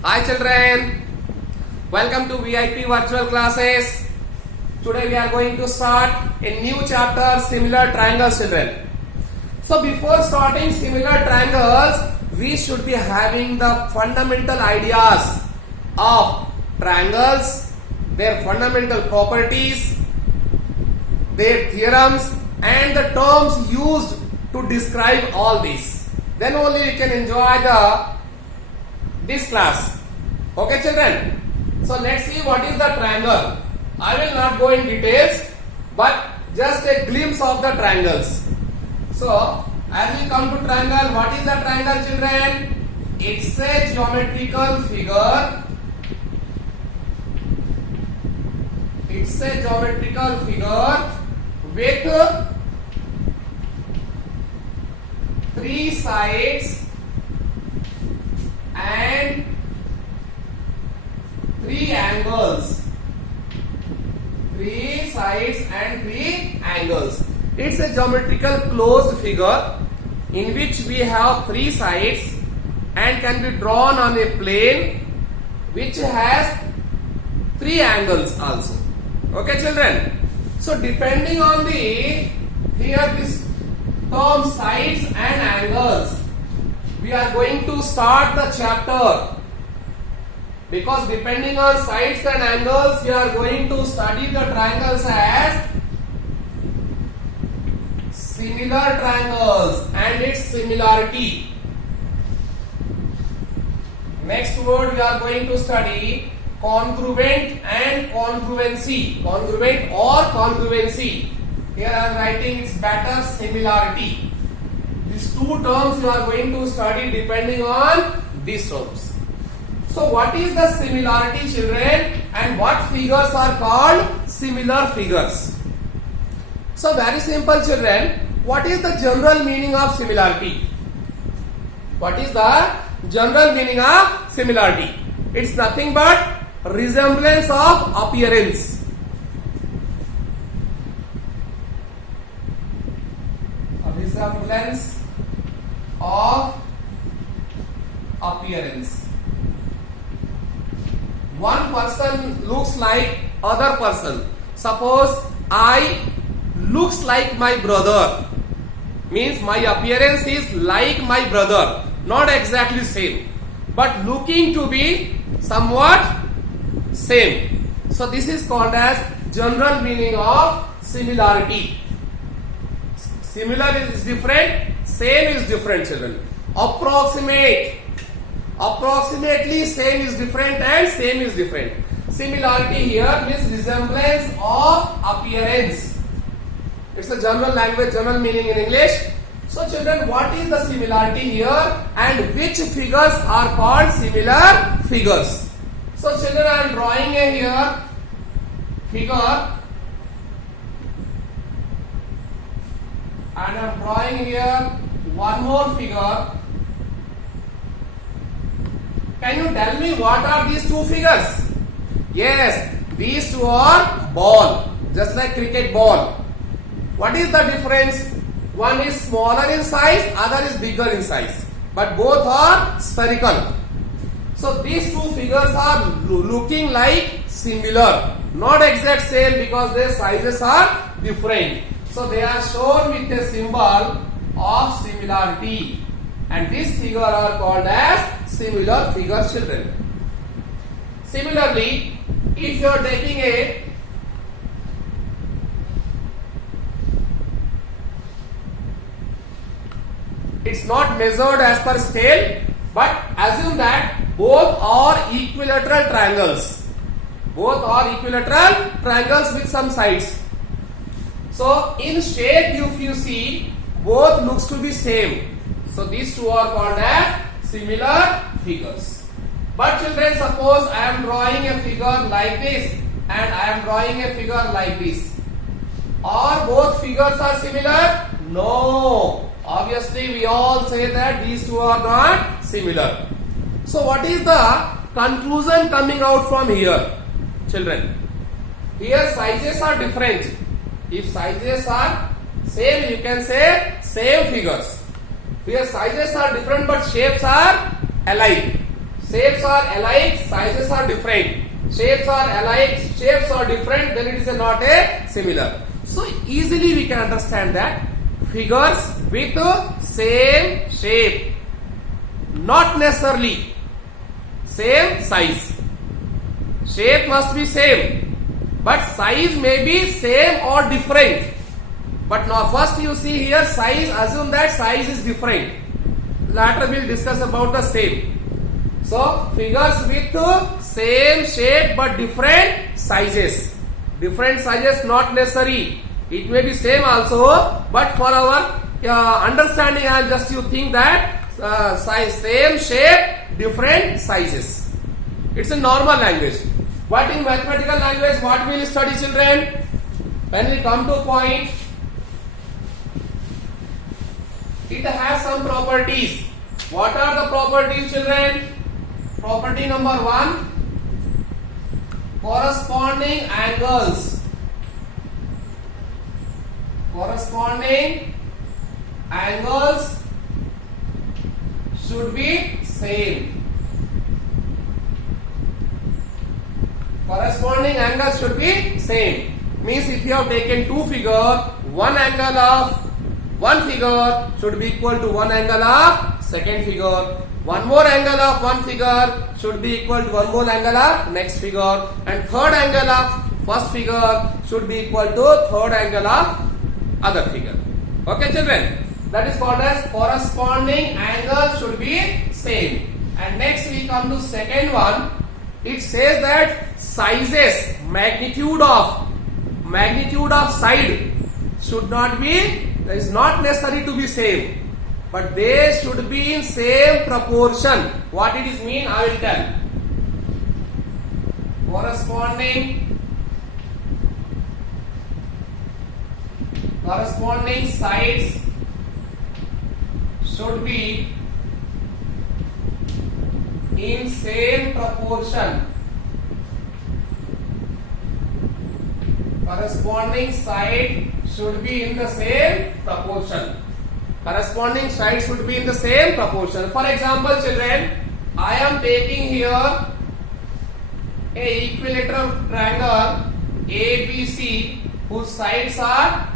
Hi children, welcome to VIP virtual classes. Today we are going to start a new chapter, similar triangles children. So before starting similar triangles, we should be having the fundamental ideas of triangles, their fundamental properties, their theorems and the terms used to describe all this. Then only you can enjoy this class. Okay children? So let's see what is the triangle. I will not go in details but just a glimpse of the triangles. So as we come to triangle, what is the triangle children? It's a geometrical figure. It's a geometrical figure with three sides and three angles. Three sides and three angles. It's a geometrical closed figure in which we have three sides and can be drawn on a plane which has three angles also. Okay children? So depending on the here this term sides and angles, we are going to start the chapter, because depending on sides and angles we are going to study the triangles as similar triangles and its similarity. Next word we are going to study congruent and congruency. Congruent or congruency. Here I am writing it's better similarity. These two terms you are going to study depending on these terms. So what is the similarity children, and what figures are called similar figures? So very simple children, what is the general meaning of similarity? What is the general meaning of similarity? It's nothing but resemblance of appearance. Resemblance of appearance. One person looks like other person. Suppose I looks like my brother. Means my appearance is like my brother. Not exactly same, but looking to be somewhat same. So this is called as general meaning of similarity. Similar is different, same is different children. Approximately same is different and same is different. Similarity here means resemblance of appearance. It's a general language, general meaning in English. So children, what is the similarity here and which figures are called similar figures? So children, I am drawing a here figure and I am drawing here one more figure. Can you tell me what are these two figures? Yes, these two are ball, just like cricket ball. What is the difference? One is smaller in size, other is bigger in size, but both are spherical. So these two figures are looking like similar, not exact same because their sizes are different. So they are shown with a symbol of similarity, and these figures are called as similar figures children. Similarly, if you are taking a it's not measured as per scale, but assume that both are equilateral triangles. Both are equilateral triangles with some sides. So in shape if you see, both looks to be same. So these two are called as similar figures. But children, suppose I am drawing a figure like this and I am drawing a figure like this. Are both figures are similar? No. Obviously we all say that these two are not similar. So what is the conclusion coming out from here children? Here sizes are different. If sizes are same, you can say same figures. Here sizes are different but shapes are alike. shapes are alike, sizes are different. Shapes are alike, shapes are different, then it is not a similar. So easily we can understand that figures with same shape, not necessarily same size. Shape must be same, but size may be same or different. But now first you see here size, assume that size is different. Later we will discuss about the same. So figures with same shape but different sizes. Different sizes not necessary. It may be same also, but for our understanding, and just you think that size same shape, different sizes. It's a normal language. But in mathematical language, what will you study, children? When we come to point, it has some properties. What are the properties, children? Property number 1, corresponding angles. Corresponding angles should be same. Corresponding angles should be same. Means if you have taken two figures, one angle of one figure should be equal to one angle of second figure. One more angle of one figure should be equal to one more angle of next figure, and third angle of first figure should be equal to third angle of other figure. Okay, children, that is called as corresponding angle should be same. And next we come to second one. It says that sizes, magnitude of side should not be, is not necessary to be same, but they should be in same proportion. What it is mean, I will tell. Corresponding sides should be in same proportion. Corresponding side should be in the same proportion. Corresponding side should be in the same proportion. For example, children, I am taking here a equilateral triangle ABC whose sides are,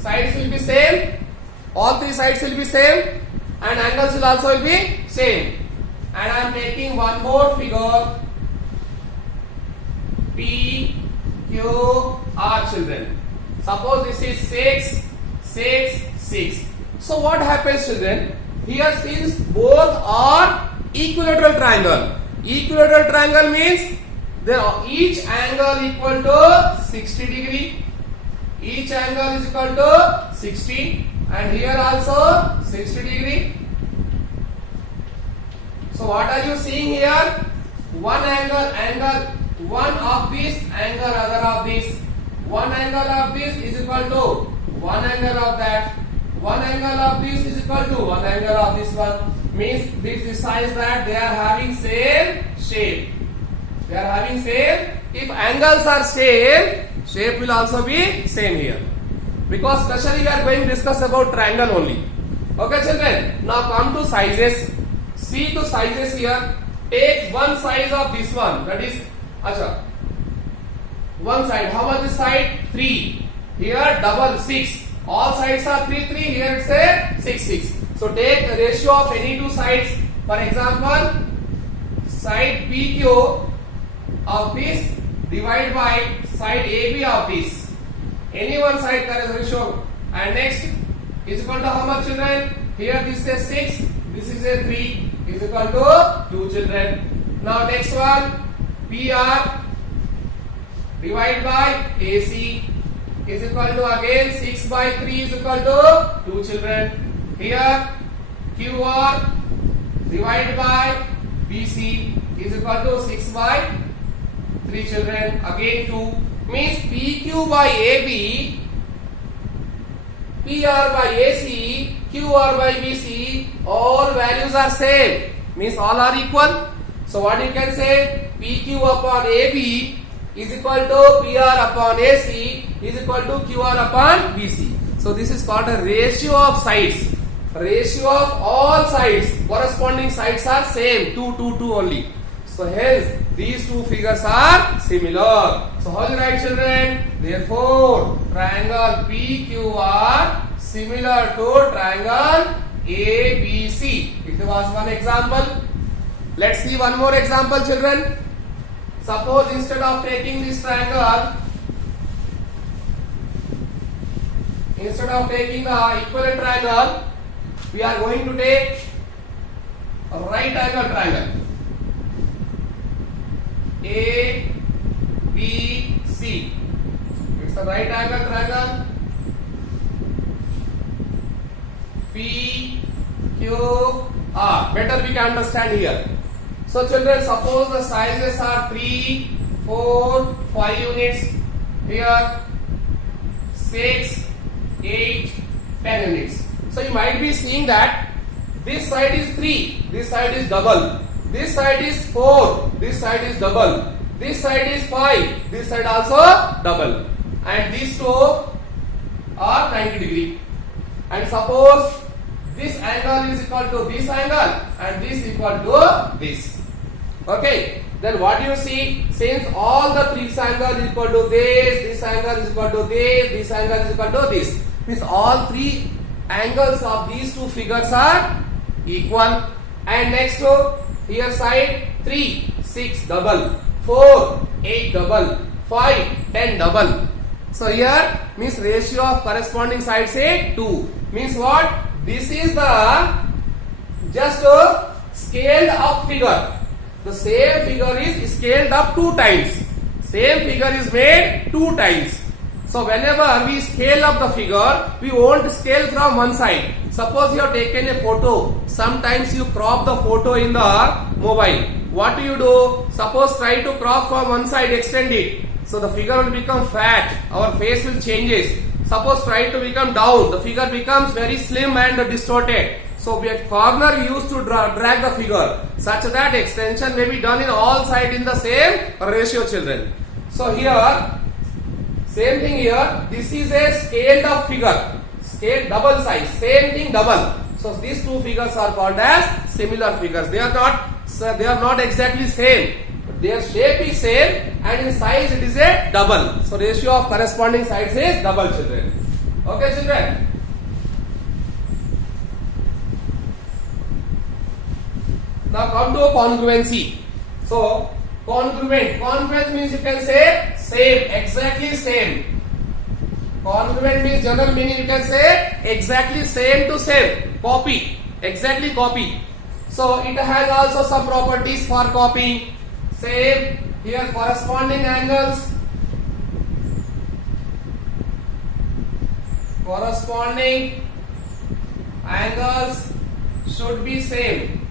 sides will be same. All three sides will be same, and angles will also be same. And I am taking one more figure P, Q, R, children. Suppose this is 6, 6, 6. So what happens, children? Here since both are equilateral triangle. Equilateral triangle means each angle equal to 60 degree. Each angle is equal to 60, and here also 60 degree. So what are you seeing here? One angle, one of this, angle other of this. One angle of this is equal to one angle of that. One angle of this is equal to one angle of this one. Means this decides that they are having same shape. They are having same. If angles are same, shape will also be same here. Because especially we are going to discuss about triangle only. Okay, children. Now come to sizes. See the sizes here. Take one size of this one. That is, one side. How much is side? 3. Here double 6. All sides are 3, 3. Here it's a 6, 6. So take the ratio of any two sides. For example, side PQ of this divided by side AB of this. Any one side there is ratio. And next is equal to how much, children? Here this is 6. This is a 3. Is equal to 2, children. Now next one, PR divided by AC is equal to again 6 by 3 is equal to 2, children. Here QR divided by BC is equal to 6 by 3, children. Again 2. Means PQ by AB, PR by AC, QR by BC, all values are same. Means all are equal. So what you can say? PQ upon AB is equal to PR upon AC is equal to QR upon BC. So this is called a ratio of sides. ratio of all sides, corresponding sides are same, 2, 2, 2 only. So hence these two figures are similar. So how do you write, children? Therefore triangle PQR similar to triangle ABC. It was one example. Let's see one more example, children. Suppose instead of taking this triangle, instead of taking the equivalent triangle, we are going to take a right angle triangle. A, B, C. It's a right angle triangle. P, Q, R. Better we can understand here. So children, suppose the sizes are 3, 4, 5 units. Here 6, 8, 10 units. So you might be seeing that this side is 3, this side is double. This side is 4, this side is double. This side is 5, this side also double. And these two are 90 degree. And suppose this angle is equal to this angle and this equal to this. Okay. Then what do you see? Since all the three angles is equal to this angle is equal to this angle is equal to this. Means all three angles of these two figures are equal. And next to here side 3, 6 double, 4, 8 double, 5, 10 double. So here means ratio of corresponding sides say 2. Means what? This is the just a scaled up figure. The same figure is scaled up 2 times. Same figure is made 2 times. So whenever we scale up the figure, we won't scale from one side. Suppose you have taken a photo. Sometimes you crop the photo in the mobile. What do? Suppose try to crop from one side, extend it. So the figure will become fat. Our face will changes. Suppose try to become down. The figure becomes very slim and distorted. So we at corner we used to drag the figure such that extension may be done in all sides in the same ratio, children. So here same thing here. This is a scaled up figure. Scale double size. Same thing double. So these two figures are called as similar figures. They are not exactly same. Their shape is same and in size it is a double. So ratio of corresponding sides is double, children. Okay, children. Now come to congruency. So congruent means you can say same, exactly same. Congruent means general meaning you can say exactly same to same, copy, exactly copy. So it has also some properties for copying. Same here, corresponding angles. Corresponding angles should be same.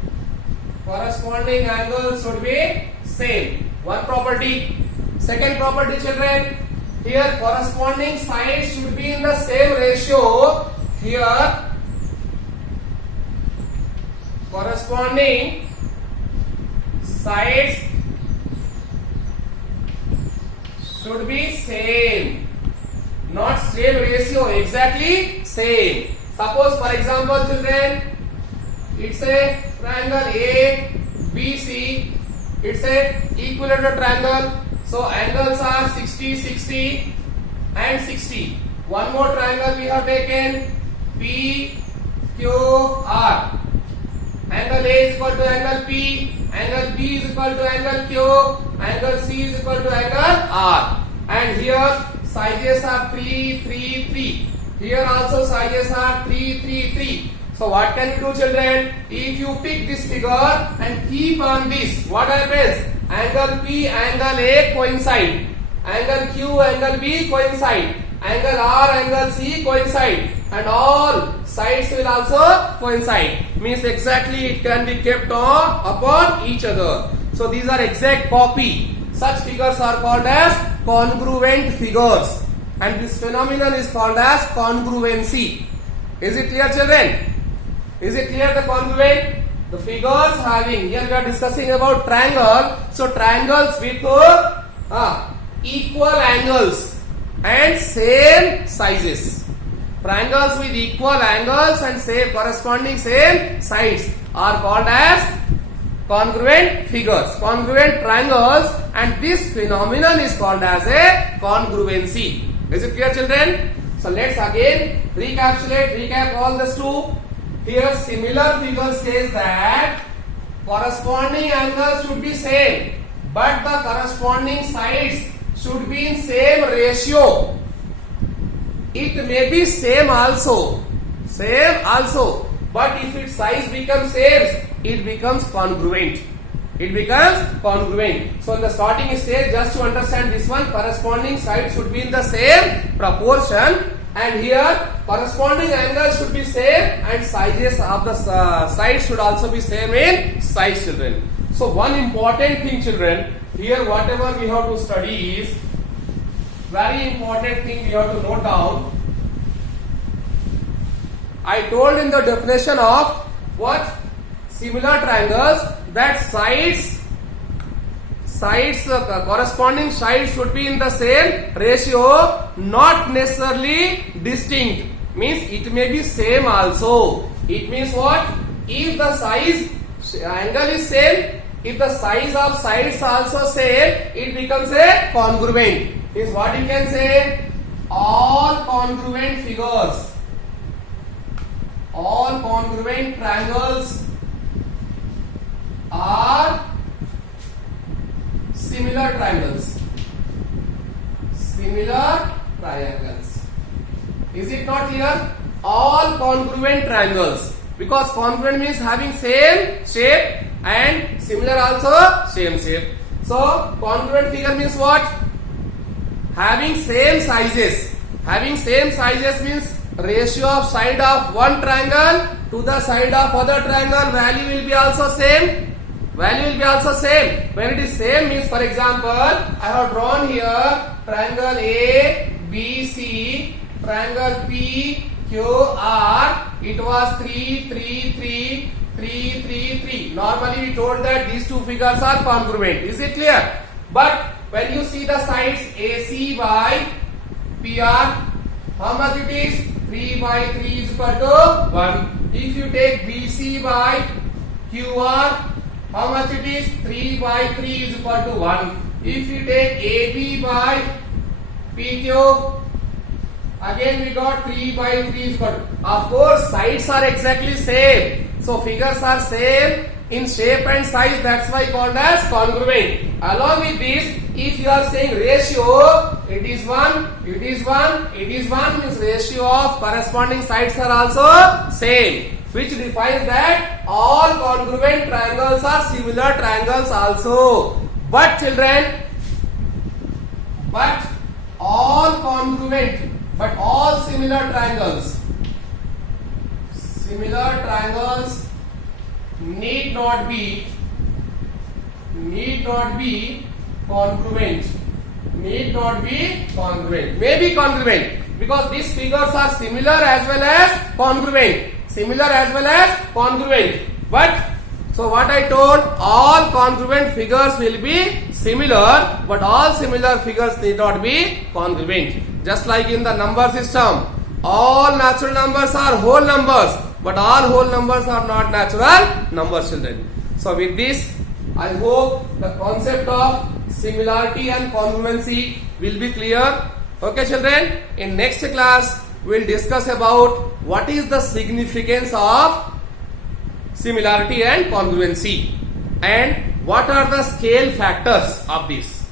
Corresponding angles should be same. One property. Second property, children. Here corresponding sides should be in the same ratio. Here corresponding sides should be same. Not same ratio, exactly same. Suppose for example, children, it's a triangle ABC. It's a equilateral triangle. So angles are 60, 60 and 60. One more triangle we have taken PQR. Angle A is equal to angle P. Angle B is equal to angle Q. Angle C is equal to angle R. And here sizes are 3, 3, 3. Here also sizes are 3, 3, 3. So what can you do, children? If you pick this figure and keep on this, what happens? Angle P, angle A coincide. Angle Q, angle B coincide. Angle R, angle C coincide. And all sides will also coincide. Means exactly it can be kept on upon each other. So these are exact copy. Such figures are called as congruent figures. And this phenomenon is called as congruency. Is it clear, children? Is it clear, the congruent? The figures having, here we are discussing about triangle. So triangles with equal angles and same sizes. triangles with equal angles and same corresponding same sides are called as congruent figures, congruent triangles, and this phenomenon is called as a congruency. Is it clear, children? So let's again recap all this too. Here similar figure says that corresponding angles should be same, but the corresponding sides should be in same ratio. It may be same also, but if its size becomes same, it becomes congruent. So in the starting stage, just to understand this one, corresponding sides should be in the same proportion, and here corresponding angles should be same and sizes of the sides should also be same in size, children. So one important thing, children, here whatever we have to study is very important thing we have to note down. I told in the definition of what? Similar triangles, that corresponding sides should be in the same ratio, not necessarily distinct. Means it may be same also. It means what? If the size angle is same, if the size of sides also same, it becomes a congruent. Is what you can say? All congruent figures, all congruent triangles are similar triangles. Is it not clear? All congruent triangles, because congruent means having same shape and similar also same shape. So congruent figure means what? Having same sizes. Having same sizes means ratio of side of one triangle to the side of other triangle value will be also same. When it is same means, for example, I have drawn here triangle A, B, C, triangle P, Q, R. It was 3, 3, 3, 3, 3, 3. Normally we told that these two figures are congruent. Is it clear? But when you see the sides AC by PR, how much it is? 3 by 3 is equal to 1. If you take BC by QR, how much it is? 3 by 3 is equal to 1. If you take AB by PQ, again we got 3 by 3 is equal to. Of course, sides are exactly same. So figures are same in shape and size. That's why called as congruent. Along with this, if you are saying ratio, it is 1 means ratio of corresponding sides are also same, which defines that all congruent triangles are similar triangles also. But children, all similar triangles need not be congruent. May be congruent, because these figures are similar as well as congruent. But so what I told, all congruent figures will be similar, but all similar figures need not be congruent. Just like in the number system, all natural numbers are whole numbers, but all whole numbers are not natural numbers, children. So with this, I hope the concept of similarity and congruency will be clear. Okay, children, in next class we will discuss about what is the significance of similarity and congruency and what are the scale factors of this.